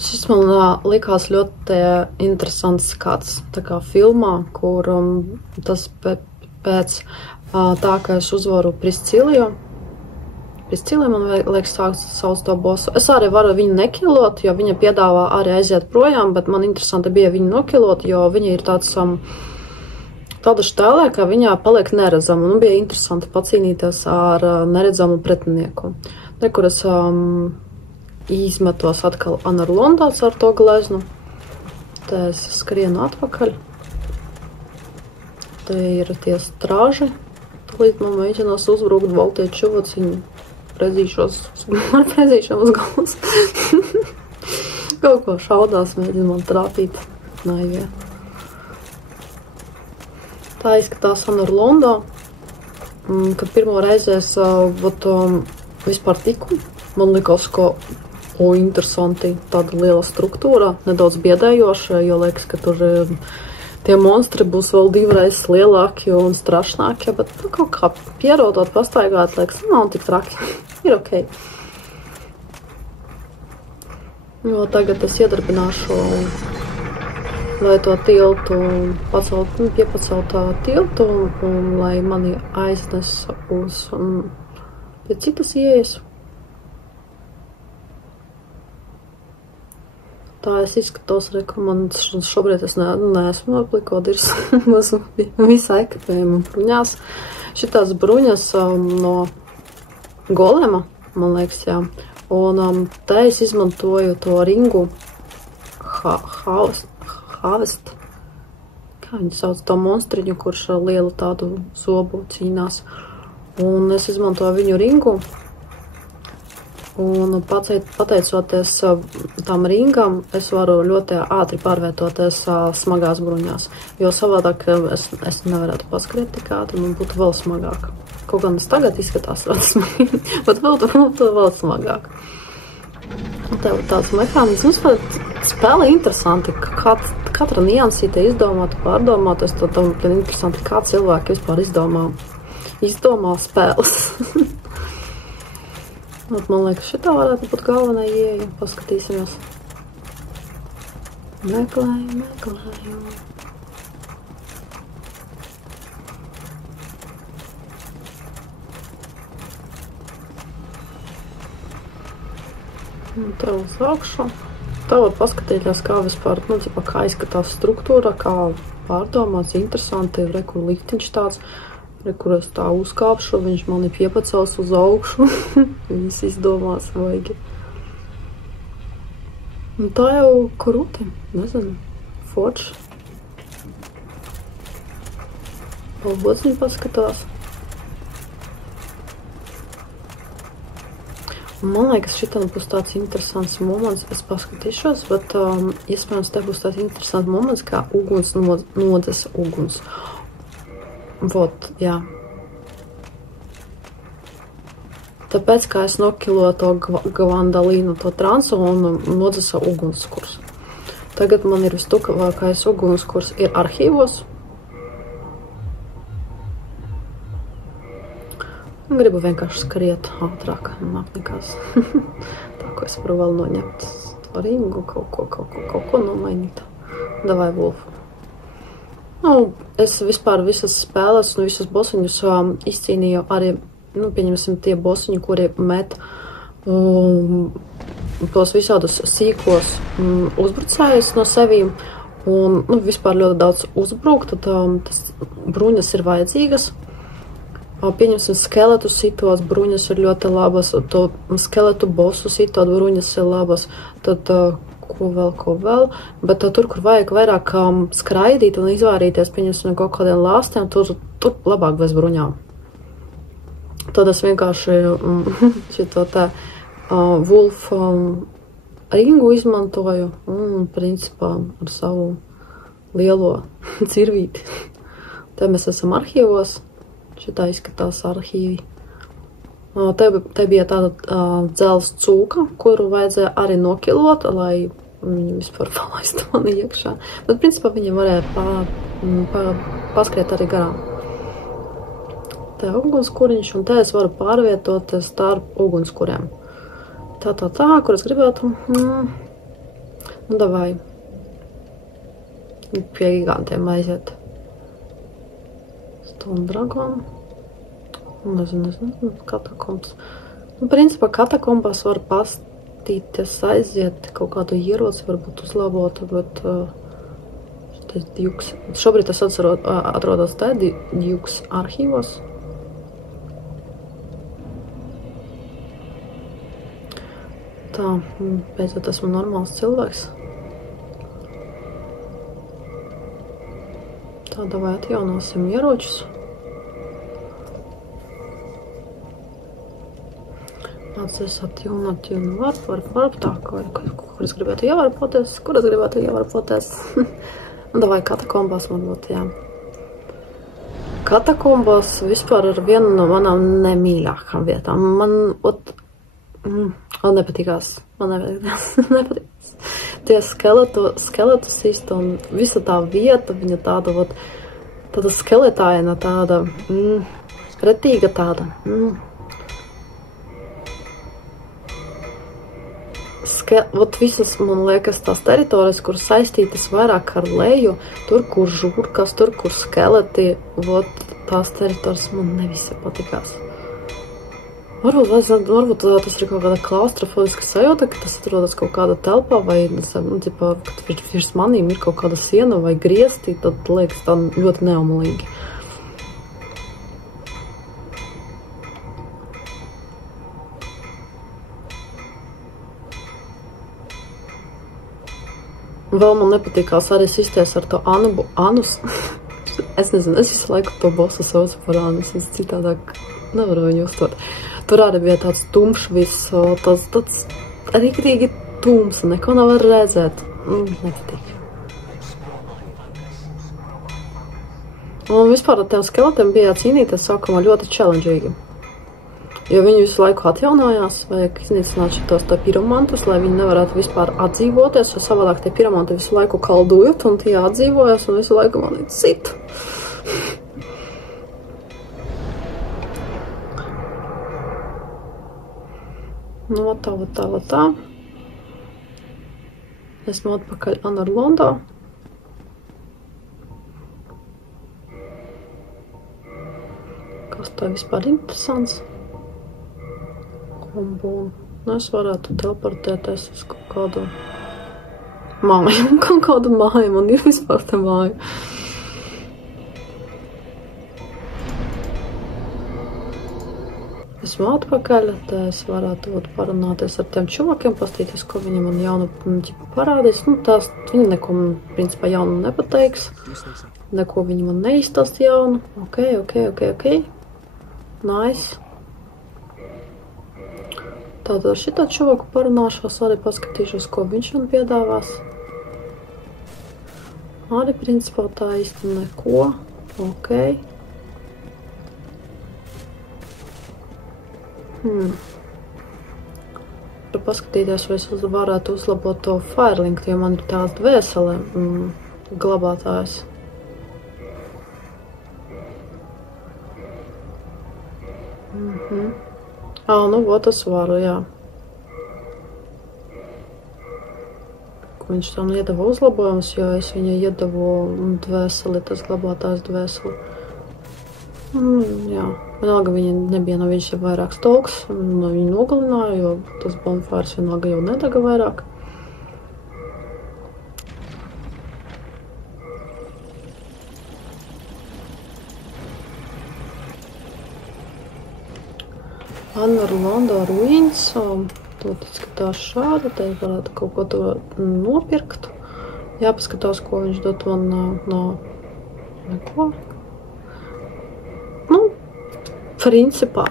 Šis man likās ļoti interesants skats, tā kā filmā, kur tas pēc tā, ka es uzvaru Prisciliju. Priscilija, man liekas, sauc to bosu. Es arī varu viņu nekilot, jo viņa piedāvā arī aiziet projām, bet man interesanti bija viņu nokilot, jo viņa ir tāda štēlē, ka viņā paliek neredzama. Un bija interesanti pacīnīties ar neredzamu pretinieku. Kur es izmetos atkal Anaru Londāts ar to gleznu. Te es skrienu atpakaļ. Te ir tie strāži. Tūlīt man mēģinās uzbrukt Baltie čuvaciņi. Ar prezīšām uz galvas. Kaut ko šaudās, mēģina man trāpīt naivie. Tā izskatās Anaru Londā. Kad pirmo reizi es vispār tiku, man likās, ka interesanti, tāda liela struktūra, nedaudz biedējoša, jo liekas, ka tur tie monstri būs vēl divreiz lielāki un strašnāki, bet kaut kā pierodot, pastaigāt, liekas, nav tik traki, ir ok. Jo tagad es iedarbināšu, lai to tiltu piepacelt tiltu, un lai mani aiznes uz pie citas ieejas. Tā es izskatos, ka man šobrīd es neesmu noplikodirs. Esmu visā ekipējuma bruņās. Šitās bruņas no golema, man liekas, jā. Un te es izmantoju to ringu Havest. Kā viņi sauc to monstriņu, kurš ar lielu tādu zobu cīnās. Un es izmantoju viņu ringu. Un pateicoties tam ringam, es varu ļoti ātri pārvietoties smagās bruņās. Jo savādāk es nevarētu paskriet tik ātri, man būtu vēl smagāk. Kaut gan es tagad izskatās ļoti smagi, bet vēl smagāk. Tev tāds mehānisms, bet spēle interesanti. Katra niansīte izdomāta, pārdomāta. Es tam interesanti, kā cilvēki vispār izdomā spēles. Man liekas, šitā varētu būt galvenā ieeja. Paskatīsimies. Meklēju. Un te uz augšu. Tā var paskatīties, kā vispār, kā izskatās struktūra, kā pārdomāts, interesanti. Kur liftiņš tāds. Kur es tā uzkāpšu, viņš mani piepacels uz augšu. Viss izdomās vajagi. Un tā jau krūti, nezinu, forši. Palbociņi paskatās. Man liekas, šitam būs tāds interesants moments. Es paskatīšos, bet iespējams te būs tāds interesants moments, kā uguns nodzes uguns. Vot, jā. Tāpēc, kā es nokiloju to gvandalīnu, to transu un nodzesa ugunskurs. Tagad man ir vistuvākais ugunskurs ir arhīvos. Gribu vienkārši skriet ātrāk, man apnikās. Tā, ko es varu vēl noņemt to ringu, kaut ko nomainīt. Davai, Wolfu. Es vispār visas spēles un visas bosiņus izcīnīju arī, pieņemsim, tie bosiņi, kuri met tos visādus sīkos uzbrucējus no sevīm un vispār ļoti daudz uzbruk, tad tas bruņas ir vajadzīgas. Pieņemsim, skeletu sitot, bruņas ir ļoti labas, to skeletu bosu sitot, bruņas ir labas, tad ko vēl, bet tur, kur vajag vairāk skraidīt un izvairīties, pieņemsim, no kaut kādiem lāstiem, tur labāk bez bruņām. Tad es vienkārši šito tā Wolf ringu izmantoju un, principā, ar savu lielo cirvīti. Te mēs esam arhīvos, šitā izskatās arhīvi. Te bija tāda dzels cūka, kuru vajadzēja arī nokilot, lai viņi vispār palaistu mani iekšā. Bet, principā, viņi varēja paskriet arī garām. Te ugunskuriņš, un te es varu pārvietoties starp ugunskuriem. Tā, kur es gribētu. Nu, davai. Pie gigantiem aiziet. Stone Dragon. Nezinu, katakombas. Nu, principā katakombās var pastīties aiziet kaut kādu ieroci, varbūt uzlabot, bet šitais Dukes. Šobrīd tas atrodas te Dukes arhīvos. Tā, beidzot esmu normāls cilvēks. Tā, davai atjaunosim ieročus. Mācies atjaunot, varbūt tā, kur es gribētu ievarpoties. Davai katakombās man būtu, jā. Katakombās vispār ir viena no manām nemīļākām vietām. Man nepatīkās. Tie skeletus īsti un visa tā vieta, viņa tāda skeletaina, tāda retīga tāda. Visas, man liekas, tās teritorijas, kur saistītas vairāk ar leju, tur, kur žurkas, tur, kur skeleti, tās teritorijas man nevisai patikās. Varbūt tas ir kaut kāda klaustrofobiska sajūta, ka tas atrodas kaut kāda telpā vai, kad virs manīm ir kaut kāda siena vai griezti, tad liekas tā ļoti neomulīgi. Vēl man nepatīkās arī sistēs ar to Anus. Es nezinu, es visu laiku to bosu saucu par Anus, es citādāk nevaru viņu uztvert. Tur arī bija tāds tumšs viss, tāds rīktīgi tums, neko nevar redzēt. Nepatīk. Un vispār ar tiem skeletiem bija cīnīties sākumā ļoti challengīgi. Jo viņi visu laiku atjaunojās, vajag iznīcināt šitos tā piromantus, lai viņi nevarētu vispār atdzīvoties, jo savādāk tie piromanti visu laiku kaldujot, un tie atdzīvojas, un visu laiku mani citu. Nu, tā. Esmu atpakaļ Anorlondo. Kas tā vispār interesants? Nu, es varētu teleportēties uz kaut kādu māju. Man ir vispār te māja. Esmu atpakaļ, tā es varētu parunāties ar tiem čuvakiem, pastīties, ko viņi man jaunu parādīs. Nu, viņi neko man, principā, jaunu nepateiks. Neko viņi man neizstāst jaunu. Ok. Nice. Tātad ar šitā čuvaku parunāšos, arī paskatīšos, ko viņš man piedāvās. Arī, principā, tā īsti neko. Ok. Paskatīties, vai es varētu uzlabot to Firelink, jo man ir tās dvēsele glabātājs. Tas varu, jā. Viņš tam iedeva uzlabojumus, jo es viņai iedevu dvēseli, tas glabātājs dvēseli. Jā, vienalga viņa nebija no viņš vairāk stalks, viņu nogalināja, jo tas bonfires vienalga jau nedega vairāk. Anorlondo ruīns, to izskatās šādi, te varētu kaut ko to nopirkt. Jāpaskatās, ko viņš dot man no neko. Nu, principā.